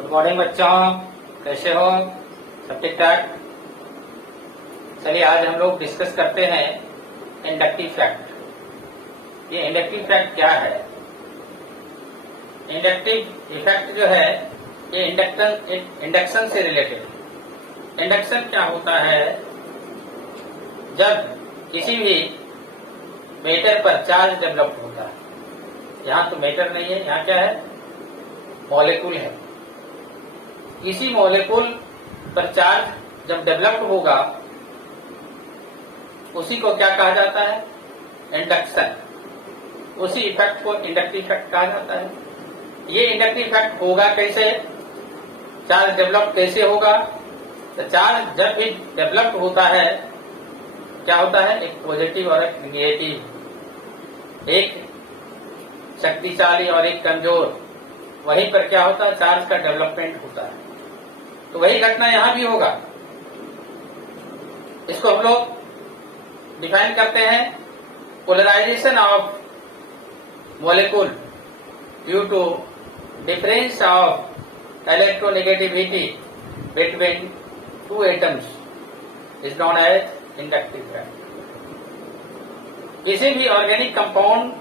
Good morning बच्चों, कैसे हो? सब ठीक ठाक? चलिए आज हम लोग डिस्कस करते हैं इंडक्टिव फैक्ट। ये इंडक्टिव फैक्ट क्या है? इंडक्टिव इफेक्ट जो है ये इंडक्शन से रिलेटेड। इंडक्शन क्या होता है? जब किसी भी मैटर पर चार्ज डेवलप होता है। यहाँ तो मैटर नहीं है, यहाँ क्या है? मॉलिक्यूल है। किसी मॉलिक्यूल पर चार्ज जब डेवलप होगा उसी को क्या कहा जाता है? इंडक्शन। उसी इफेक्ट को इंडक्टिव इफेक्ट कहा जाता है। ये इंडक्टिव इफेक्ट होगा कैसे? चार्ज डेवलप कैसे होगा? तो चार्ज जब भी डेवलप होता है क्या होता है? एक पॉजिटिव और एक नेगेटिव, एक शक्तिशाली और एक कमजोर। वहीं पर क्या होता है? चार्ज का डेवलपमेंट होता है। तो वही घटना यहां भी होगा। इसको हम लोग डिफाइन करते हैं polarisation of molecule due to difference of electronegativity between two atoms is known as inductive effect. किसी भी ऑर्गेनिक कंपाउंड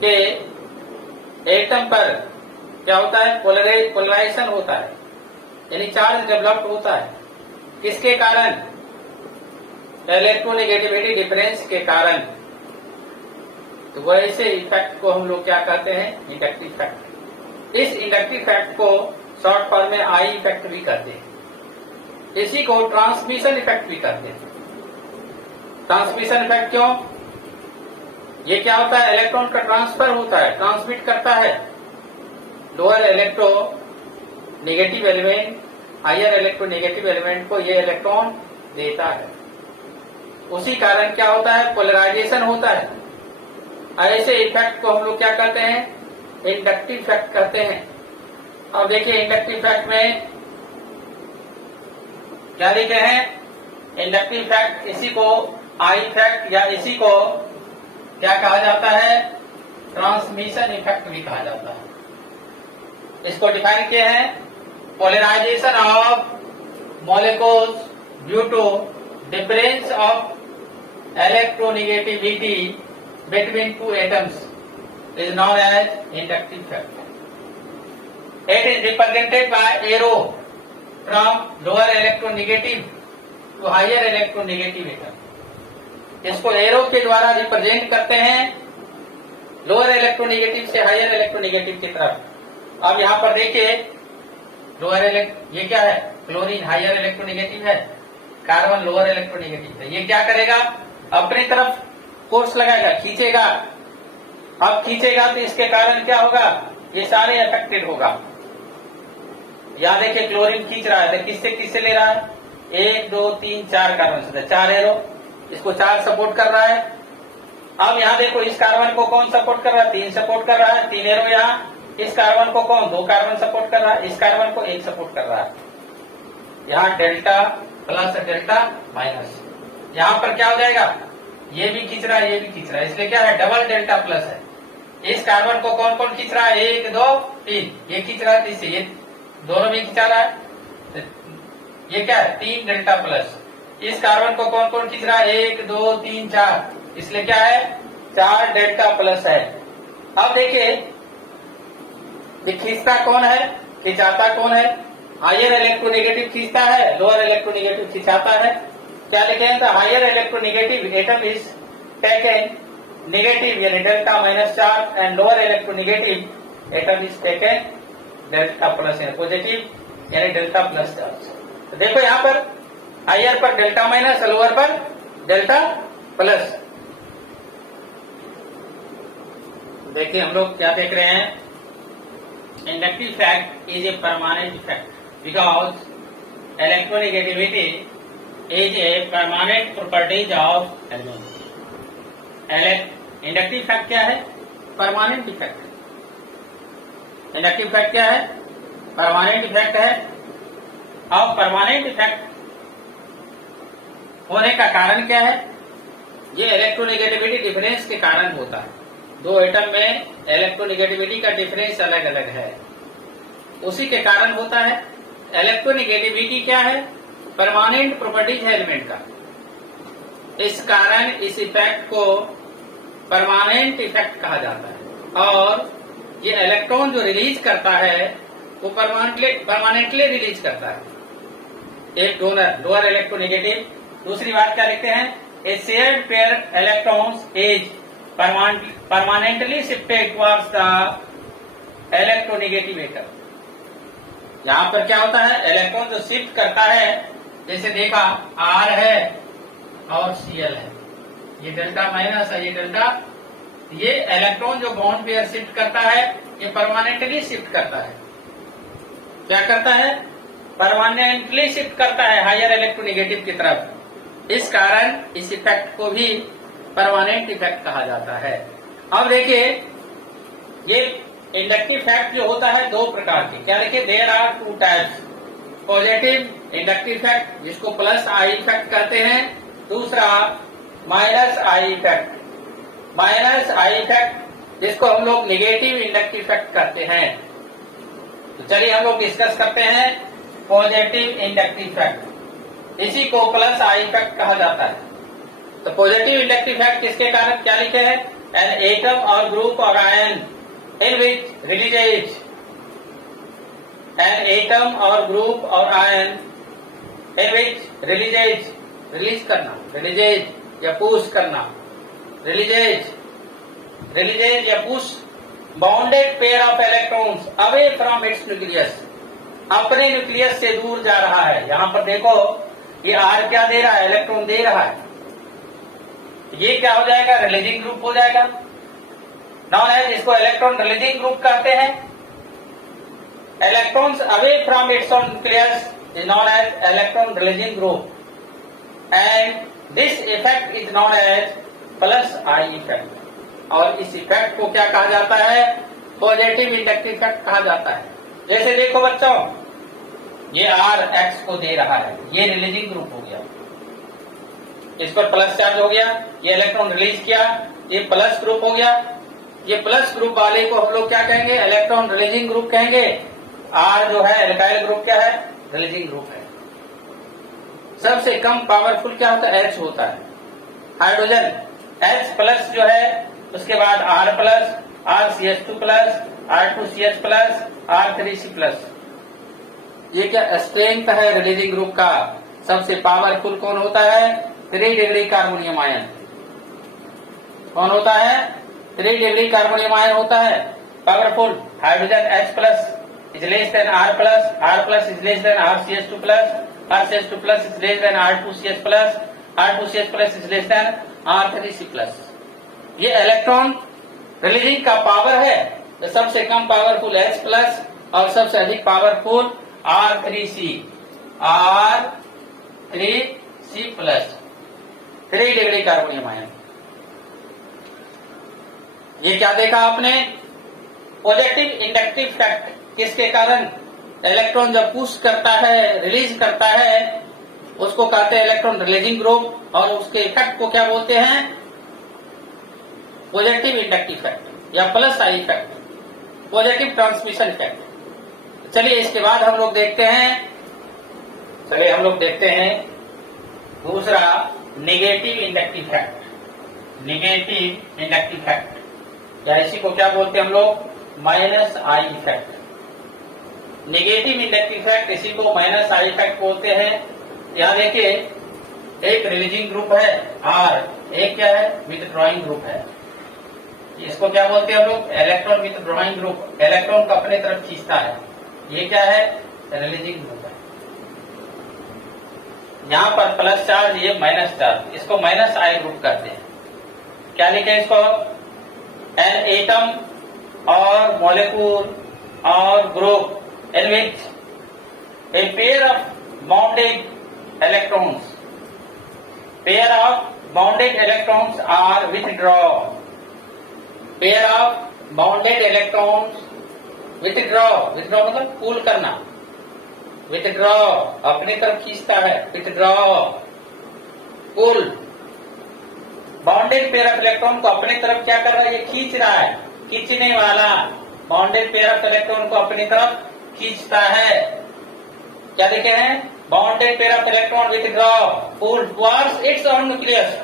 के एटम पर क्या होता है? पोलराइजेशन होता है, यानी चार्ज डेवलप होता है। किसके कारण? इलेक्ट्रोनेगेटिविटी डिफरेंस के कारण। तो वैसे इफेक्ट को हम लोग क्या कहते हैं? Inductive effect. इस इंडक्टिव इफेक्ट को शॉर्ट फॉर्म में आई इफेक्ट भी कहते हैं। इसी को ट्रांसमिशन इफेक्ट भी कहते हैं। ट्रांसमिशन इफेक्ट क्यों? ये क्या होता है? इलेक्ट्रॉन का ट्रांसफर होता है, ट्रांसमिट करता है। Lower electronegative element higher electronegative element को ये इलेक्ट्रॉन देता है। उसी कारण क्या होता है? पोलराइजेशन होता है। ऐसे इफेक्ट को हम लोग क्या कहते हैं? इंडक्टिव इफेक्ट कहते हैं। अब देखिए इंडक्टिव इफेक्ट में क्या लिखे हैं? इंडक्टिव इफेक्ट, इसी को आई इफेक्ट या इसी को क्या कहा जाता है? ट्रांसमिशन इफेक्ट भी कहा जाता है। इसको डिफाइन किए हैं polarisation of molecules due to difference of electronegativity between two atoms is known as inductive effect. It is represented by arrow from lower electronegative to higher electronegative atom. इसको arrow के द्वारा रिप्रेजेंट करते हैं lower electronegative से higher electronegative की तरफ। अब यहाँ पर देखिए ये क्या है? क्लोरीन हायर इलेक्ट्रोनेगेटिव है, कार्बन लोअर इलेक्ट्रोनेगेटिव है। ये क्या करेगा? अपनी तरफ फोर्स लगाएगा, खींचेगा। अब खींचेगा तो इसके कारण क्या होगा? ये सारे अफेक्टेड होगा। यहाँ देखिए क्लोरीन खींच रहा है तो किससे किससे ले रहा है? 1 2 3 4 कार्बन से, 4 एरो। इसको 4 सपोर्ट कर रहा है। अब यहाँ देखो इस कार्बन को कौन सपोर्ट कर रहा है? 3 सपोर्ट कर रहा है, 3 एरो यहाँ। इस कार्बन को कौन? 2 कार्बन सपोर्ट कर रहा है। इस कार्बन को 1 सपोर्ट कर रहा है। यहाँ डेल्टा प्लस डेल्टा माइनस। यहाँ पर क्या हो जाएगा? ये भी खींच रहा है, ये भी खींच रहा है, इसलिए क्या है? डबल डेल्टा प्लस है। इस कार्बन को कौन कौन खींच रहा है? 1 2 3। ये खींच रहा है, इससे ये दोनों भी खींचा रहा है। ये क्या है? 3 डेल्टा प्लस। इस कार्बन को कौन कौन खींच रहा है? 1 2 3 4, इसलिए क्या है? 4 डेल्टा प्लस है। अब देखिए खींचता कौन है? खिंचाता कौन है? हायर इलेक्ट्रोनेगेटिव खींचता है, लोअर इलेक्ट्रोनेगेटिव खिंचाता है। क्या लिखे हैं? Higher electronegative atom is taken negative यानी delta minus charge and lower electronegative atom is taken delta plus यानी पॉजिटिव यानी डेल्टा प्लस चार्ज। तो देखो यहाँ पर हायर पर डेल्टा माइनस, लोअर पर डेल्टा प्लस। देखिए हम लोग क्या देख रहे हैं? Inductive effect is a permanent effect because electronegativity is a permanent properties of element. Inductive effect क्या है? Permanent effect. इंडक्टिव इफेक्ट क्या है? परमानेंट इफेक्ट है। अब परमानेंट इफेक्ट होने का कारण क्या है? ये इलेक्ट्रोनेगेटिविटी डिफरेंस के कारण होता है। दो एटम में इलेक्ट्रोनेगेटिविटी का डिफरेंस अलग अलग है, उसी के कारण होता है। इलेक्ट्रोनेगेटिविटी क्या है? परमानेंट प्रॉपर्टीज है एलिमेंट का। इस कारण इस इफेक्ट को परमानेंट इफेक्ट कहा जाता है। और ये इलेक्ट्रॉन जो रिलीज करता है वो परमानेंटली रिलीज करता है। एक डोनर लोअर इलेक्ट्रोनेगेटिव। दूसरी बात क्या लिखते हैं? A shared pair electrons is permanently shifted towards the electronegative atom. यहां पर क्या होता है? इलेक्ट्रॉन जो शिफ्ट करता है, जैसे देखा R है और Cl है, ये डेल्टा माइनस है, ये डेल्टा। ये इलेक्ट्रॉन जो बॉन्ड पेयर शिफ्ट करता है ये परमानेंटली शिफ्ट करता है। क्या करता है? परमानेंटली शिफ्ट करता है हायर इलेक्ट्रोनेगेटिव की तरफ। इस कारण इस इफेक्ट को भी परमानेंट इफेक्ट कहा जाता है। अब देखिए, ये इंडक्टिव इफेक्ट जो होता है दो प्रकार के। क्या देखिए? There are two types. Positive inductive effect जिसको प्लस आई इफेक्ट कहते हैं, दूसरा minus I effect. Minus I effect जिसको हम लोग नेगेटिव इंडक्टिव इफेक्ट कहते हैं। तो चलिए हम लोग डिस्कस करते हैं पॉजिटिव इंडक्टिव इफेक्ट। इसी को प्लस आई इफेक्ट कहा जाता है। तो पॉजिटिव इंडक्टिव इफेक्ट किसके कारण क्या लिखे हैं? एन एटम और ग्रुप और आयन इन विच रिलीजेज। एन एटम और ग्रुप और आयन इन विच रिलीजेज, रिलीज करना, रिलीजेज या पुश करना, रिलीजेज, रिलीजेज या push bounded pair of electrons away from it's nucleus. अपने न्यूक्लियस से दूर जा रहा है। यहां पर देखो ये R क्या दे रहा है? इलेक्ट्रॉन दे रहा है। ये क्या हो जाएगा? रिलीजिंग ग्रुप हो जाएगा। नॉन एज इसको इलेक्ट्रॉन रिलीजिंग ग्रुप कहते हैं। Electrons away from its own nucleus is known as electron releasing group and this effect is known as plus I effect. और इस इफेक्ट को क्या कहा जाता है? पॉजिटिव इंडक्टिव इफेक्ट कहा जाता है। जैसे देखो बच्चों, ये R X को दे रहा है, ये रिलीजिंग ग्रुप हो गया, इस पर प्लस चार्ज हो गया, ये इलेक्ट्रॉन रिलीज किया, ये प्लस ग्रुप हो गया। ये प्लस ग्रुप वाले को हम लोग क्या कहेंगे? इलेक्ट्रॉन रिलीजिंग ग्रुप कहेंगे। R जो है एल्काइल ग्रुप क्या है? रिलीजिंग ग्रुप है। सबसे कम पावरफुल क्या होता है? H होता है। हाइड्रोजन H प्लस जो है, उसके बाद R plus, RCH2 plus, R2CH plus, R3C plus. ये क्या स्ट्रेंथ है रिलीजिंग ग्रुप का? सबसे पावरफुल कौन होता है? 3 डिग्री कार्बोनियम आयन। कौन होता है? 3 डिग्री कार्बोनियम आयन होता है powerful. Hydrogen H plus is less than R plus is less than RCH2 plus, RCH2 plus is less than R2CH plus, R2CH plus is less than R3C plus. ये electron releasing का power है। तो सबसे कम powerful H plus और सबसे अधिक powerful R3C plus, 3 degree carbonium ion. ये क्या देखा आपने? पॉजिटिव इंडक्टिव इफेक्ट किसके कारण? इलेक्ट्रॉन जब पुश करता है, रिलीज करता है, उसको कहते हैं इलेक्ट्रॉन रिलीजिंग ग्रुप। और उसके इफेक्ट को क्या बोलते हैं? पॉजिटिव इंडक्टिव इफेक्ट या plus I effect, positive transmission effect. चलिए इसके बाद हम लोग देखते हैं, दूसरा negative inductive effect. Negative inductive effect या इसी को क्या बोलते हैं हम लोग? Minus I effect. Negative inductive effect इसी को माइनस आई इफेक्ट बोलते हैं। यहाँ देखिए, एक रिलीजिंग ग्रुप है R, एक क्या है? विथड्रॉइंग ग्रुप है। इसको क्या बोलते हैं हम लोग? Electron withdrawing group. इलेक्ट्रॉन को अपने तरफ खींचता है। ये क्या है? रिलीजिंग ग्रुप है। यहाँ पर प्लस चार्ज, ये माइनस चार्ज, इसको माइनस आई ग्रुप कहते हैं। क्या लिखे इसको? एन एटम और मॉलिक्यूल और group in which a pair of bounded electrons, pair of bounded electrons are withdraw. Pair of bounded electrons withdraw, withdraw मतलब पुल करना, विथड्रॉ अपनी तरफ खींचता है, withdraw pull. Bounded pair of electron को अपनी तरफ क्या कर रहा है? ये खींच रहा है, खींचने वाला बाउंडेड पेयर ऑफ इलेक्ट्रॉन को अपनी तरफ खींचता है। क्या देखे हैं? Bounded pair of electron withdraw pull towards its own nucleus,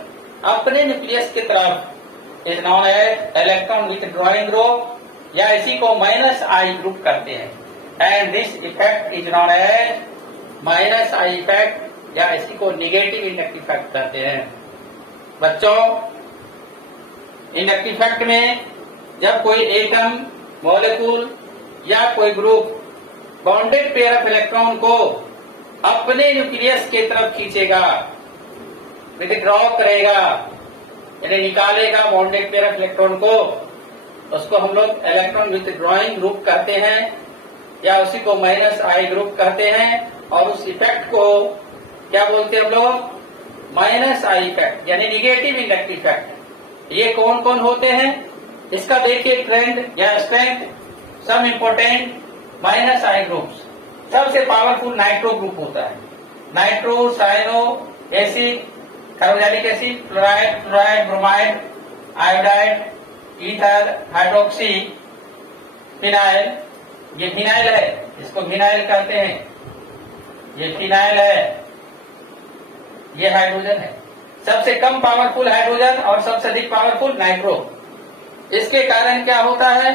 अपने न्यूक्लियस की तरफ, is known as electron withdrawing group, या इसी को माइनस आई ग्रुप करते हैं। And this effect is known as minus I effect, या इसी को निगेटिव इंडक्टिव इफेक्ट करते हैं। बच्चों, इंडक्टिव इफेक्ट में जब कोई एटम, मॉलिक्यूल या कोई group bounded pair of electron को अपने न्यूक्लियस की तरफ खींचेगा, विथड्रॉ करेगा, यानी निकालेगा बाउंडेड पेयर ऑफ इलेक्ट्रॉन को, उसको हम लोग इलेक्ट्रॉन विथड्रॉइंग ग्रुप कहते हैं, या उसी को माइनस आई ग्रुप कहते हैं। और उस इफेक्ट को क्या बोलते हैं हम लोग? माइनस आई इफेक्ट, यानी निगेटिव इंडक्टिव इफेक्ट। ये कौन कौन होते हैं इसका देखिए ट्रेंड या strength. Some important minus I groups, सबसे पावरफुल नाइट्रो ग्रुप होता है। Nitro, cyano, acid, carbonic acid, fluoride, fluoride, bromide, iodide, ether, hydroxy, phenyl. ये फिनाइल है, इसको फिनाइल कहते हैं। ये फिनाइल है, ये हाइड्रोजन है। सबसे कम पावरफुल हाइड्रोजन और सबसे अधिक पावरफुल नाइट्रो। इसके कारण क्या होता है?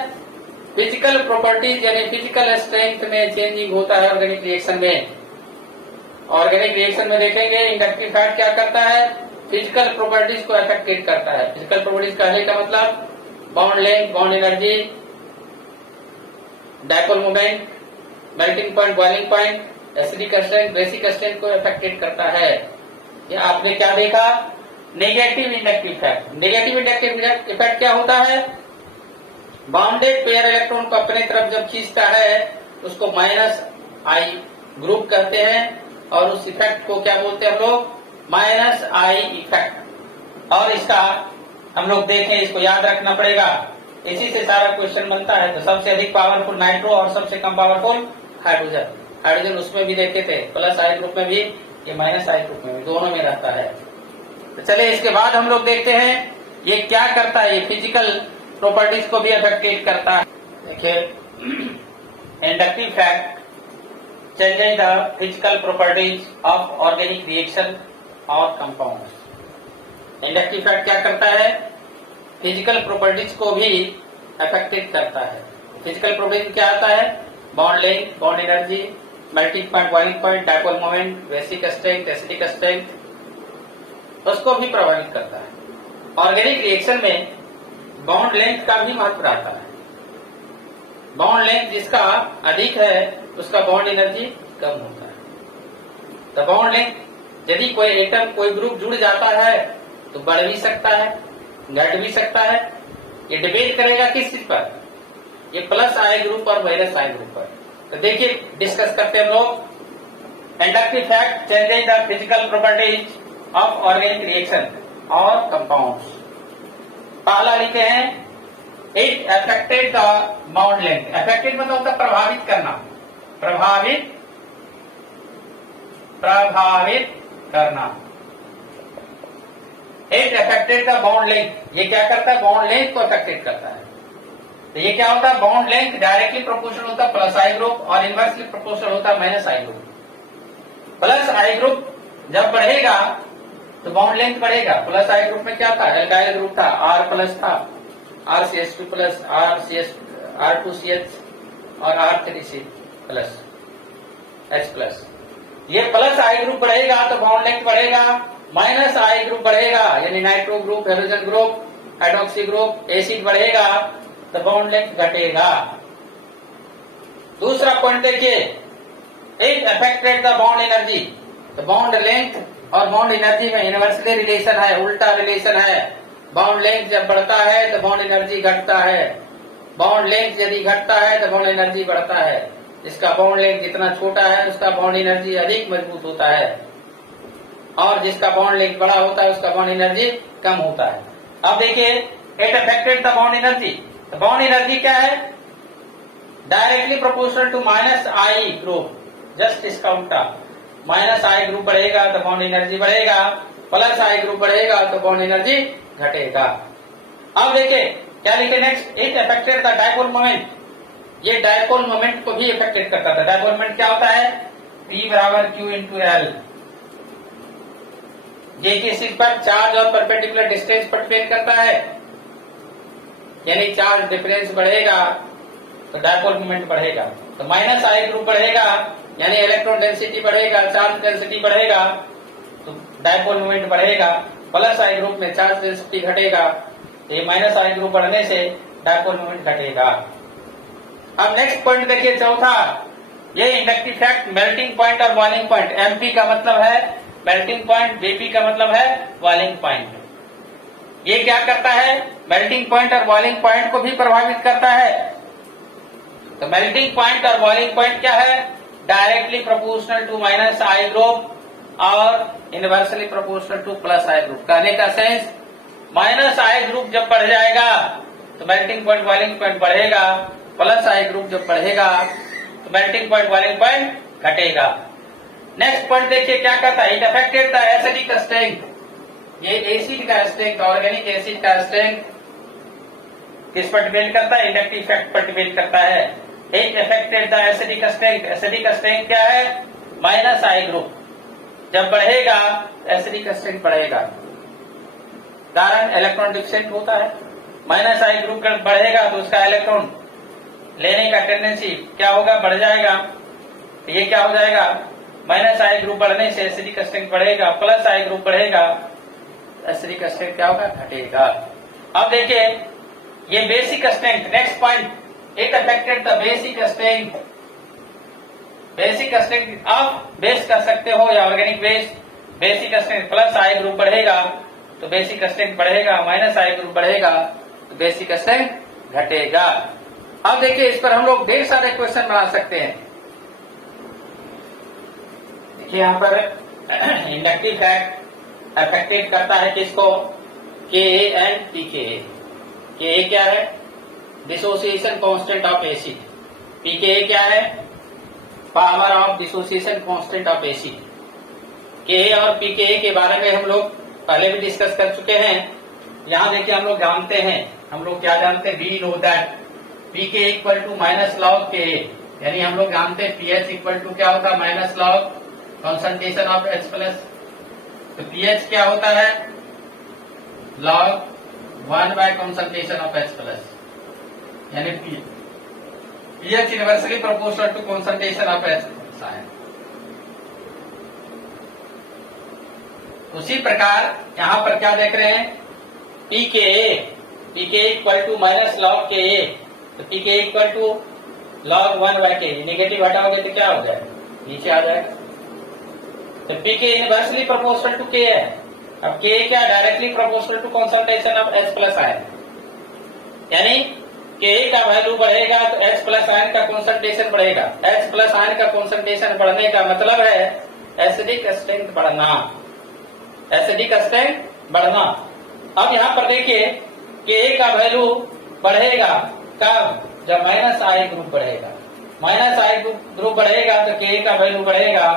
फिजिकल प्रॉपर्टीज यानी फिजिकल स्ट्रेंथ में चेंजिंग होता है ऑर्गेनिक रिएक्शन में। ऑर्गेनिक रिएक्शन में देखेंगे इंडक्टिव इफेक्ट क्या करता है? फिजिकल प्रॉपर्टीज को अफेक्टेड करता है। फिजिकल प्रॉपर्टीज कहने का मतलब bond length, bond energy, dipole moment, melting point, boiling point, acidic strength, basic strength को अफेक्टेड करता है। ये आपने क्या देखा? Negative inductive effect. Negative inductive effect क्या होता है? बाउंडेड पेयर इलेक्ट्रॉन को अपने तरफ जब खींचता है उसको माइनस आई ग्रुप कहते हैं, और उस इफेक्ट को क्या बोलते हैं हम लोग? Minus I effect. और इसका हम लोग देखें, इसको याद रखना पड़ेगा, इसी से सारा क्वेश्चन बनता है। तो सबसे अधिक पावरफुल नाइट्रो और सबसे कम पावरफुल हाइड्रोजन। हाइड्रोजन उसमें भी देखे थे, प्लस आई ग्रुप में भी, ये माइनस आई ग्रुप में भी, दोनों में रहता है। तो चलिए इसके बाद हम लोग देखते हैं ये क्या करता है। ये फिजिकल प्रॉपर्टीज को भी अफेक्टेड करता है। देखिए, inductive effect changing the physical properties of organic reaction और कंपाउंड्स। इंडक्टिव इफेक्ट क्या करता है? फिजिकल प्रॉपर्टीज को भी अफेक्टेड करता है। फिजिकल प्रॉपर्टीज क्या आता है? Bond length, bond energy, melting point, boiling point, dipole moment, basic strength, acidic strength, उसको भी प्रभावित करता है। ऑर्गेनिक रिएक्शन में बॉन्ड लेंथ का भी महत्व रहता है। बॉन्ड लेंथ जिसका अधिक है उसका बॉन्ड एनर्जी कम होता है। तो बॉन्ड लेंथ यदि कोई एटम, कोई ग्रुप जुड़ जाता है तो बढ़ भी सकता है, घट भी सकता है। ये डिपेंड करेगा किस चीज पर? ये प्लस आई ग्रुप और माइनस आई ग्रुप पर। तो देखिए, डिस्कस करते हैं हम लोग। Inductive effect changing the physical properties of organic reaction और कंपाउंड्स। पहला लिखे हैं, it affected the bond length. Affected मतलब होता प्रभावित करना, प्रभावित करना। It affected the bond length. ये क्या करता है? बॉन्ड लेंथ को अफेक्टेड करता है। तो ये क्या होता है? बॉन्ड लेंथ डायरेक्टली प्रोपोर्शनल होता है प्लस आई ग्रुप, और इनवर्सली प्रोपोर्शनल होता है minus I group. Plus I group जब बढ़ेगा तो बॉन्ड लेंथ बढ़ेगा। प्लस आई ग्रुप में क्या था? एल्काइल ग्रुप था, आर प्लस था, RCH2 प्लस, R2CH और R3C प्लस, H प्लस। ये प्लस आई ग्रुप बढ़ेगा तो बॉन्ड लेंथ बढ़ेगा। माइनस आई ग्रुप बढ़ेगा यानी nitro group, hydrogen group, hydroxy group, acid बढ़ेगा तो बॉन्ड लेंथ घटेगा। दूसरा पॉइंट देखिए, it affected the bond energy. तो बॉन्ड लेंथ और बॉन्ड एनर्जी में इनवर्सली रिलेशन है, उल्टा रिलेशन है। बॉन्ड लेंथ जब बढ़ता है तो बॉन्ड एनर्जी घटता है, बॉन्ड लेंथ यदि घटता है तो बॉन्ड एनर्जी बढ़ता है। जिसका बॉन्ड लेंथ जितना छोटा है उसका बॉन्ड एनर्जी अधिक मजबूत होता है, और जिसका बॉन्ड लेंथ बड़ा होता है उसका बॉन्ड एनर्जी कम होता है। अब देखिए, it affected the bond energy. तो बॉन्ड एनर्जी क्या है? Directly proportional to minus I group, just इसका उल्टा। माइनस आई ग्रुप बढ़ेगा तो बॉन्ड एनर्जी बढ़ेगा, प्लस आई ग्रुप बढ़ेगा तो बॉन्ड एनर्जी घटेगा। अब देखिए क्या लिखे next, it affected the dipole moment. ये डायपोल मोमेंट को भी इफेक्टेड करता था। डायपोल मोमेंट क्या होता है? P बराबर Q इंटू एल। ये किसी पर चार्ज और परपेंडिकुलर डिस्टेंस पर डिपेंड करता है, यानी चार्ज डिफरेंस बढ़ेगा तो डायपोल मोमेंट बढ़ेगा। तो माइनस आई ग्रुप बढ़ेगा यानी इलेक्ट्रॉन डेंसिटी बढ़ेगा, चार्ज डेंसिटी बढ़ेगा तो डायपोल मोमेंट बढ़ेगा। प्लस आई ग्रुप में चार्ज डेंसिटी घटेगा, ये माइनस आई ग्रुप बढ़ने से डायपोल मोमेंट घटेगा। अब नेक्स्ट पॉइंट देखिए, चौथा, ये इंडक्टिव फैक्ट मेल्टिंग पॉइंट और बॉइलिंग पॉइंट। एमपी का मतलब है मेल्टिंग पॉइंट, बीपी का मतलब है बॉइलिंग पॉइंट। ये क्या करता है? मेल्टिंग पॉइंट और बॉइलिंग पॉइंट को भी प्रभावित करता है। तो मेल्टिंग पॉइंट और बॉइलिंग पॉइंट क्या है? Directly proportional to minus I group और inversely proportional to plus I group. कहने का सेंस, माइनस आई ग्रुप जब बढ़ जाएगा तो मेल्टिंग पॉइंट बॉइलिंग पॉइंट बढ़ेगा, प्लस आई ग्रुप जब बढ़ेगा तो मेल्टिंग पॉइंट बॉइलिंग पॉइंट घटेगा। नेक्स्ट पॉइंट देखिए क्या कहता है, it affected the acidic strength. ये एसिड का स्ट्रेंथ, ऑर्गेनिक एसिड का स्ट्रेंथ किस पर डिपेंड करता है? इंडक्टिव इफेक्ट पर डिपेंड करता है। It affected the acidic strength. Acidic strength क्या है? माइनस आई ग्रुप जब बढ़ेगा एसिडिक स्ट्रेंथ बढ़ेगा, कारण इलेक्ट्रॉन डिफिशिएंट होता है। माइनस आई ग्रुप बढ़ेगा तो उसका इलेक्ट्रॉन लेने का टेंडेंसी क्या होगा? बढ़ जाएगा। ये क्या हो जाएगा? माइनस आई ग्रुप बढ़ने से एसिडिक स्ट्रेंथ बढ़ेगा, प्लस आई ग्रुप बढ़ेगा, एसिडिक स्ट्रेंथ क्या होगा? घटेगा। अब देखिए ये basic strength, next point, it affected the basic strength. Basic strength आप बेस कर सकते हो या organic base. Basic strength plus I group बढ़ेगा तो बेसिक स्ट्रेंथ बढ़ेगा, माइनस आई ग्रुप बढ़ेगा तो बेसिक स्ट्रेंथ घटेगा। अब देखिए इस पर हम लोग ढेर सारे क्वेश्चन बना सकते हैं। देखिए यहाँ पर इंडक्टिव फैक्ट अफेक्टेड करता है किसको? के एंड पीके। के क्या है? Dissociation constant of acid. PK क्या है? Power of dissociation constant of acid. K और पीके के बारे में हम लोग पहले भी डिस्कस कर चुके हैं। यहाँ देखिए हम लोग जानते हैं, हम लोग क्या जानते हैं? We know that pK equal to minus log K, यानी हम लोग जानते हैं पीएच इक्वल टू क्या होता है? Minus log concentration of H plus. तो पीएच क्या होता है? Log 1 by concentration of H plus, यानी pH inversely proportional to concentration of H plus. उसी प्रकार यहां पर क्या देख रहे हैं? PK equal to minus log K. तो pK equal to log 1 by K. Negative हटाओगे तो क्या हो जाएगा? नीचे आ जाएगा। तो पीके इनवर्सली प्रोपोर्शनल टू के है। अब के क्या? Directly proportional to concentration of H plus ion, यानी के का वैल्यू बढ़ेगा तो एच प्लस आयन का कॉन्सेंट्रेशन बढ़ेगा। एच प्लस आयन का कॉन्सेंट्रेशन बढ़ने का मतलब है एसिडिक स्ट्रेंथ बढ़ना, एसिडिक स्ट्रेंथ बढ़ना। अब यहाँ पर देखिए के का वैल्यू बढ़ेगा कब? जब माइनस आई ग्रुप बढ़ेगा। माइनस आई ग्रुप बढ़ेगा तो के का वैल्यू बढ़ेगा,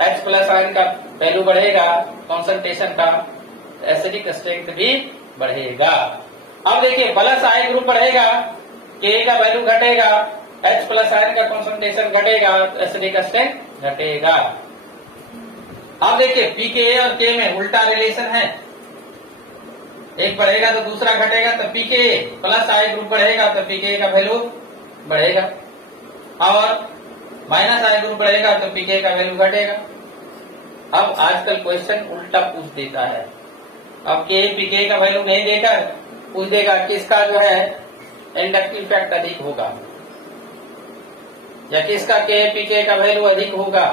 एच प्लस आयन का वैल्यू बढ़ेगा, कॉन्सेंट्रेशन का, एसिडिक स्ट्रेंथ भी बढ़ेगा। अब देखिए प्लस आई ग्रुप बढ़ेगा, के का वैल्यू घटेगा, एच प्लस आयन का कॉन्सेंट्रेशन घटेगा, एसिडिक स्ट्रेंथ घटेगा। अब देखिए पीके और के में उल्टा रिलेशन है, एक बढ़ेगा तो दूसरा घटेगा। तो पीके प्लस आई ग्रुप बढ़ेगा तो पीके का वैल्यू बढ़ेगा, और माइनस आई ग्रुप बढ़ेगा तो पीके का वैल्यू घटेगा। अब आजकल क्वेश्चन उल्टा पूछ देता है। अब के पीके का वैल्यू नहीं देकर पूछ देगा किसका जो है इंडक्टिव इफेक्ट अधिक होगा, या किसका के पीके का वैल्यू अधिक होगा।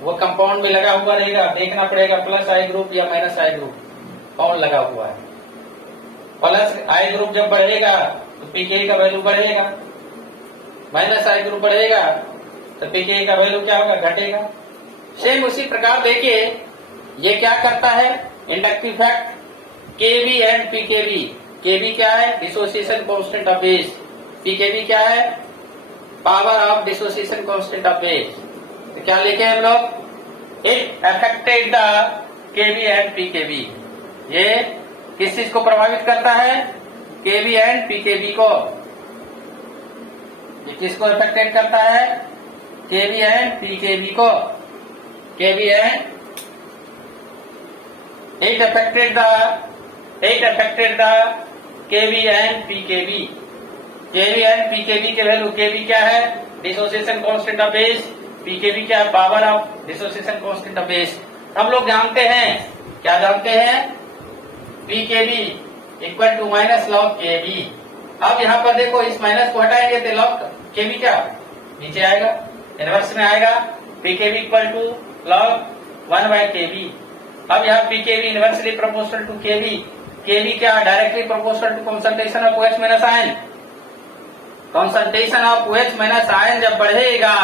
वो कंपाउंड में लगा हुआ रहेगा, देखना पड़ेगा प्लस आई ग्रुप या माइनस आई ग्रुप कौन लगा हुआ है। प्लस आई ग्रुप जब बढ़ेगा तो पीके का वैल्यू बढ़ेगा, माइनस आई ग्रुप बढ़ेगा तो पीके का वैल्यू क्या होगा? घटेगा। सेम उसी प्रकार देखिए ये क्या करता है inductive effect, Kb and pKb. Kb क्या है? Dissociation constant of base. PKb क्या है? Power of dissociation constant of base. तो क्या लिखे हम लोग? It affected the Kb and pKb. ये किस चीज को प्रभावित करता है? केवी एंड पीकेवी को। ये किसको अफेक्टेड करता है? केवी एंड पीकेवी को। Kb and it affected the Kb and pKb. Kb and pKb के वैल्यू, केवी क्या है? Dissociation constant of base, pKb क्या है? Power of dissociation constant of base. हम लोग जानते हैं, क्या जानते हैं? PKb equal to minus log Kb. अब यहाँ पर देखो, इस माइनस को हटाएंगे तो लॉग केवी क्या नीचे आएगा, इनवर्स में आएगा। PKb equal to log 1 by Kb. अब यहाँ pKb inversely proportional to Kb. Kb क्या? Directly proportional to concentration of OH minus ion. Concentration of OH minus ion जब बढ़ेगा,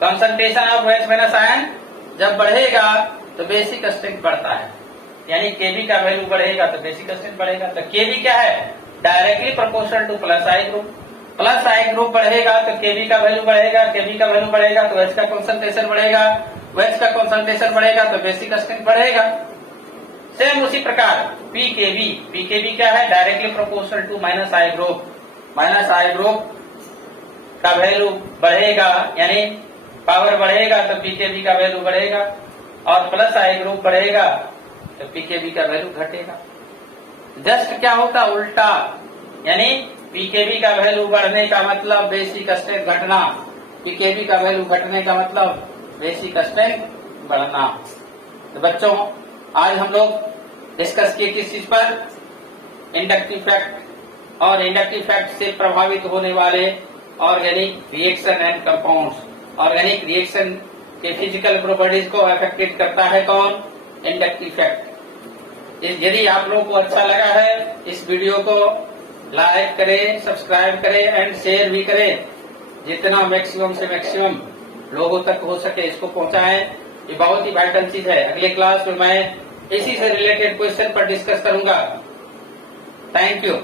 concentration of OH minus ion जब बढ़ेगा तो बेसिक स्ट्रेंथ बढ़ता है, यानी केवी का वैल्यू बढ़ेगा तो बेसिक स्ट्रेंथ बढ़ेगा। तो केवी क्या है? Directly proportional to plus I group. Plus I group बढ़ेगा तो केवी का वैल्यू बढ़ेगा, केवी का वैल्यू बढ़ेगा तो OH का कंसंट्रेशन बढ़ेगा, OH का कंसंट्रेशन बढ़ेगा तो बेसिक स्ट्रेंथ बढ़ेगा। सेम उसी प्रकार पीकेवी, पीकेवी क्या है? Directly proportional to minus I group. Minus I group का वैल्यू बढ़ेगा, यानी पावर बढ़ेगा तो पीकेवी का वैल्यू बढ़ेगा, और प्लस आई ग्रुप बढ़ेगा तो पीकेवी का वैल्यू घटेगा। जस्ट क्या होता? उल्टा, यानी पीकेवी का वैल्यू बढ़ने का मतलब बेसिक स्ट्रेंथ घटना, पीकेवी का वैल्यू घटने का मतलब बेसिक स्ट्रेंथ बढ़ना। तो बच्चों, आज हम लोग डिस्कस किए किस चीज पर? इंडक्टिव फैक्ट और इंडक्टिव फैक्ट से प्रभावित होने वाले organic reaction and compounds. Organic reaction के फिजिकल प्रॉपर्टीज को अफेक्टेड करता है कौन? Inductive fact. यदि आप लोगों को अच्छा लगा है, इस वीडियो को लाइक करें, सब्सक्राइब करें एंड शेयर भी करें। जितना मैक्सिमम से मैक्सिमम लोगों तक हो सके इसको पहुंचाएं। ये बहुत ही वाइटल चीज है। अगले क्लास में मैं इसी से रिलेटेड क्वेश्चन पर डिस्कस करूंगा। Thank you.